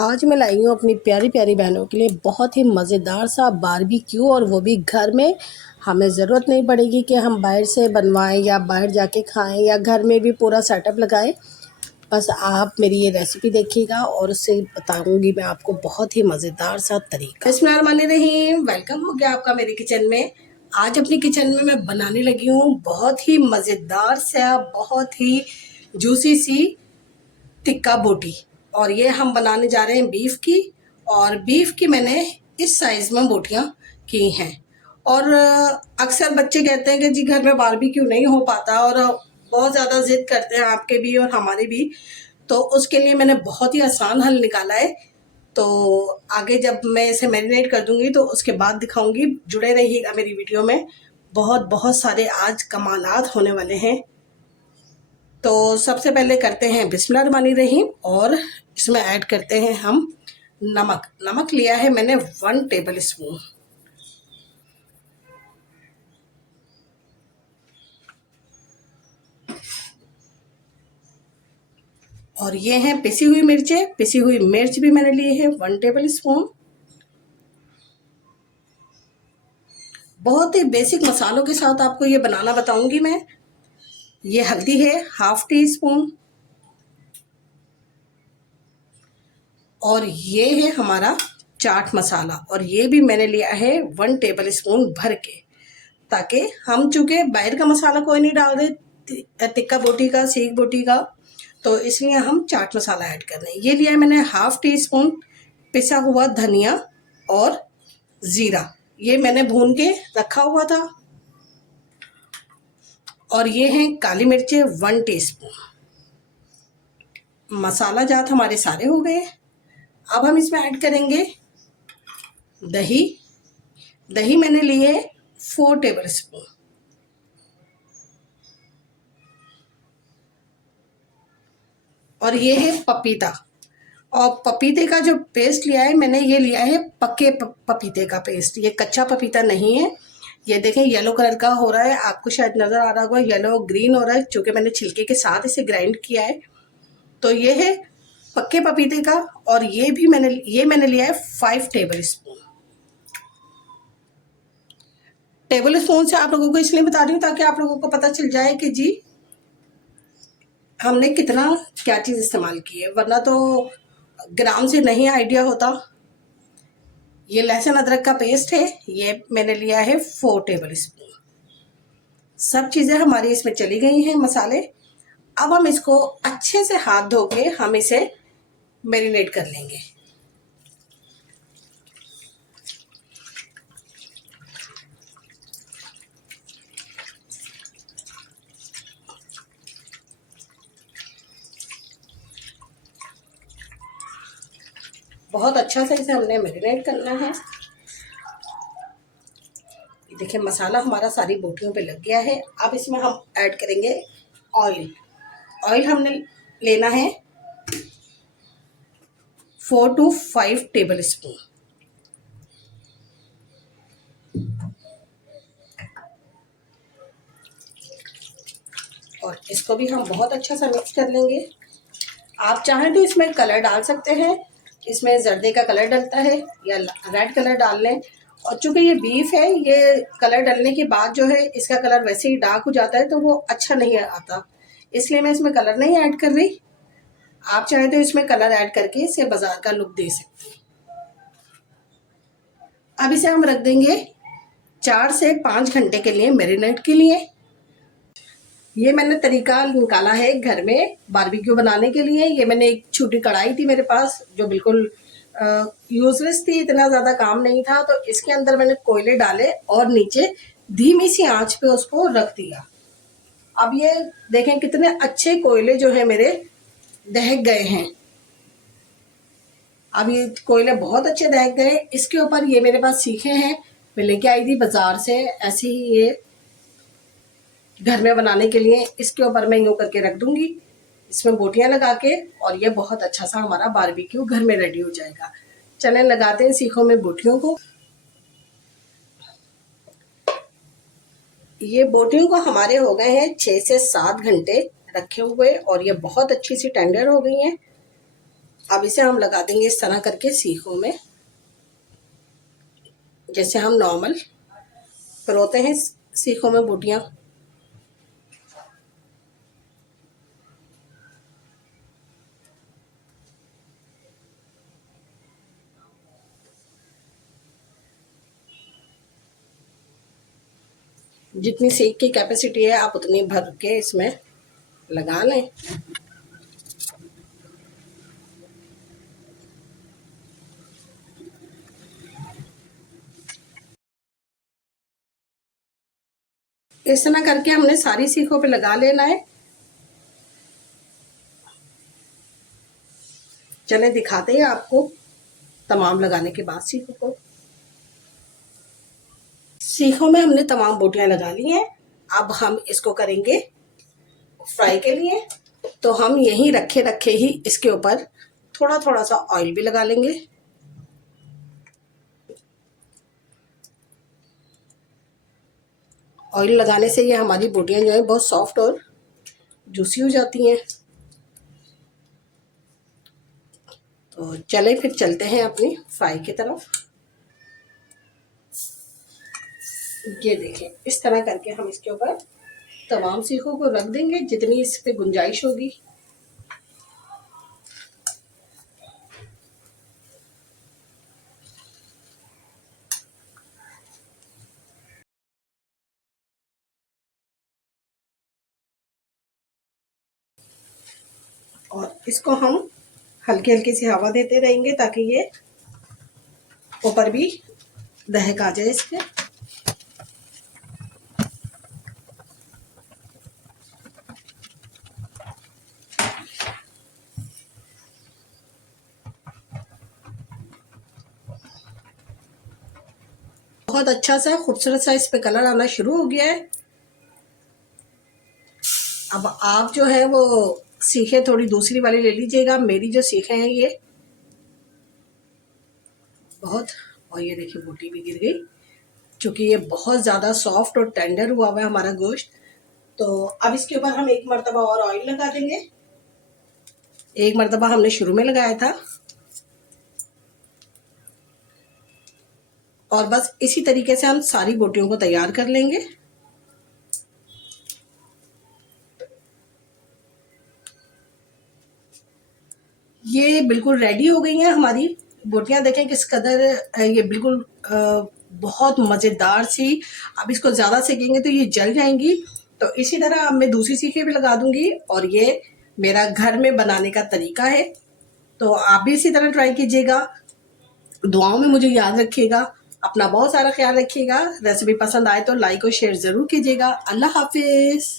आज मैं लाई हूँ अपनी प्यारी प्यारी बहनों के लिए बहुत ही मज़ेदार सा बारबेक्यू, और वो भी घर में। हमें ज़रूरत नहीं पड़ेगी कि हम बाहर से बनवाएं या बाहर जाके खाएं या घर में भी पूरा सेटअप लगाएं। बस आप मेरी ये रेसिपी देखिएगा और उससे बताऊंगी मैं आपको बहुत ही मज़ेदार सा तरीका। बिस्मिल्लाहिर्रहमानिर्रहीम, वेलकम हो गया आपका मेरे किचन में। आज अपनी किचन में मैं बनाने लगी हूँ बहुत ही मज़ेदार सा, बहुत ही जूसी सी टिक्का बोटी। और ये हम बनाने जा रहे हैं बीफ की, और बीफ की मैंने इस साइज़ में बोटियां की हैं। और अक्सर बच्चे कहते हैं कि जी घर में बारबेक्यू नहीं हो पाता, और बहुत ज़्यादा ज़िद करते हैं, आपके भी और हमारे भी। तो उसके लिए मैंने बहुत ही आसान हल निकाला है। तो आगे जब मैं इसे मैरिनेट कर दूंगी तो उसके बाद दिखाऊंगी, जुड़े रहिएगा मेरी वीडियो में। बहुत बहुत सारे आज कमालात होने वाले हैं। तो सबसे पहले करते हैं बिस्मिल्लाहिर्रहमानिर्रहीम, और इसमें ऐड करते हैं हम नमक। नमक लिया है मैंने 1 टेबल स्पून। और ये हैं पिसी हुई मिर्चें। पिसी हुई मिर्च भी मैंने लिए है 1 टेबल स्पून। बहुत ही बेसिक मसालों के साथ आपको ये बनाना बताऊंगी मैं। ये हल्दी है 1/2 टीस्पून, और ये है हमारा चाट मसाला, और ये भी मैंने लिया है 1 टेबल स्पून भर के, ताकि हम चूँकि बाहर का मसाला कोई नहीं डाल रहे टिक्का बोटी का, सीख बोटी का, तो इसलिए हम चाट मसाला ऐड कर रहे हैं। ये लिया है मैंने 1/2 टीस्पून पिसा हुआ धनिया और ज़ीरा, ये मैंने भून के रखा हुआ था। और ये हैं काली मिर्चें 1 टीस्पून। मसाला जात हमारे सारे हो गए। अब हम इसमें ऐड करेंगे दही। दही मैंने लिए 4 टेबल स्पून। और ये है पपीता, और पपीते का जो पेस्ट लिया है मैंने, ये लिया है पके पपीते का पेस्ट। ये कच्चा पपीता नहीं है। ये देखें येलो कलर का हो रहा है, आपको शायद नज़र आ रहा होगा, येलो ग्रीन हो रहा है, चूँकि मैंने छिलके के साथ इसे ग्राइंड किया है। तो ये है पक्के पपीते का। और ये मैंने लिया है 5 टेबल स्पून। टेबल स्पून से आप लोगों को इसलिए बता रही हूँ ताकि आप लोगों को पता चल जाए कि जी हमने कितना क्या चीज़ इस्तेमाल की है, वरना तो ग्राम से नहीं आइडिया होता। ये लहसुन अदरक का पेस्ट है, ये मैंने लिया है 4 टेबल स्पून। सब चीज़ें हमारी इसमें चली गई हैं, मसाले। अब हम इसको अच्छे से हाथ धो के हम इसे मैरिनेट कर लेंगे। बहुत अच्छा से इसे हमने मैरिनेट करना है। देखिए मसाला हमारा सारी बोटियों पे लग गया है। अब इसमें हम ऐड करेंगे ऑयल। ऑयल हमने लेना है 4 to 5 टेबल स्पून। और इसको भी हम बहुत अच्छा सा मिक्स कर लेंगे। आप चाहें तो इसमें कलर डाल सकते हैं, इसमें जर्दे का कलर डलता है, या रेड कलर डाल लें। और चूंकि ये बीफ है, ये कलर डलने के बाद जो है इसका कलर वैसे ही डार्क हो जाता है, तो वो अच्छा नहीं आता, इसलिए मैं इसमें कलर नहीं ऐड कर रही। आप चाहें तो इसमें कलर ऐड करके इसे बाजार का लुक दे सकते हैं। अब इसे हम रख देंगे 4 से 5 घंटे के लिए मैरिनेट के लिए। ये मैंने तरीका निकाला है घर में बारबेक्यू बनाने के लिए। ये मैंने एक छोटी कढ़ाई थी मेरे पास जो बिल्कुल यूजलेस थी, इतना ज़्यादा काम नहीं था, तो इसके अंदर मैंने कोयले डाले और नीचे धीमी सी आंच पे उसको रख दिया। अब ये देखें कितने अच्छे कोयले जो है मेरे दहक गए हैं। अब ये कोयले बहुत अच्छे दहक गए। इसके ऊपर ये मेरे पास सीखे हैं, मैं लेके आई थी बाजार से, ऐसे ही ये घर में बनाने के लिए। इसके ऊपर मैं यूँ करके रख दूंगी, इसमें बोटियां लगा के, और ये बहुत अच्छा सा हमारा बारबेक्यू घर में रेडी हो जाएगा। चलें लगाते हैं सीखों में बोटियों को। ये बोटियों को हमारे हो गए हैं 6 से 7 घंटे रखे हुए, और ये बहुत अच्छी सी टेंडर हो गई हैं। अब इसे हम लगा देंगे इस तरह करके सीखों में, जैसे हम नॉर्मल परोते हैं सीखों में बूटियाँ। जितनी सीख की कैपेसिटी है आप उतनी भर के इसमें लगा लें। इस तरह करके हमने सारी सीखों पे लगा लेना है। चले दिखाते हैं आपको तमाम लगाने के बाद सीखों को। सीखों में हमने तमाम बूटियां लगा ली हैं। अब हम इसको करेंगे फ्राई के लिए। तो हम यहीं रखे रखे ही इसके ऊपर थोड़ा थोड़ा सा ऑयल भी लगा लेंगे। ऑयल लगाने से ये हमारी बूटियां जो है बहुत सॉफ्ट और जूसी हो जाती हैं। तो चले फिर चलते हैं अपनी फ्राई की तरफ। ये देखें, इस तरह करके हम इसके ऊपर तमाम सीखों को रख देंगे जितनी इस पे गुंजाइश होगी। और इसको हम हल्की हल्की सी हवा देते रहेंगे ताकि ये ऊपर भी दहक आ जाए इसके। बहुत अच्छा सा खूबसूरत सा इस पे कलर आना शुरू हो गया है। अब आप जो है वो सीखें थोड़ी दूसरी वाली ले लीजिएगा। मेरी जो सीखें हैं ये बहुत, और ये देखिए बूटी भी गिर गई क्योंकि ये बहुत ज़्यादा सॉफ्ट और टेंडर हुआ हुआ है हमारा गोश्त। तो अब इसके ऊपर हम एक मरतबा और ऑयल लगा देंगे। एक मरतबा हमने शुरू में लगाया था। और बस इसी तरीके से हम सारी बोटियों को तैयार कर लेंगे। ये बिल्कुल रेडी हो गई हैं हमारी बोटियां। देखें किस कदर ये बिल्कुल बहुत मज़ेदार सी। अब इसको ज़्यादा सेकेंगे तो ये जल जाएंगी। तो इसी तरह अब मैं दूसरी सीखें भी लगा दूंगी। और ये मेरा घर में बनाने का तरीका है। तो आप भी इसी तरह ट्राई कीजिएगा। दुआओं में मुझे याद रखिएगा। अपना बहुत सारा ख्याल रखिएगा। रेसिपी पसंद आए तो लाइक और शेयर ज़रूर कीजिएगा। अल्लाह हाफिज़।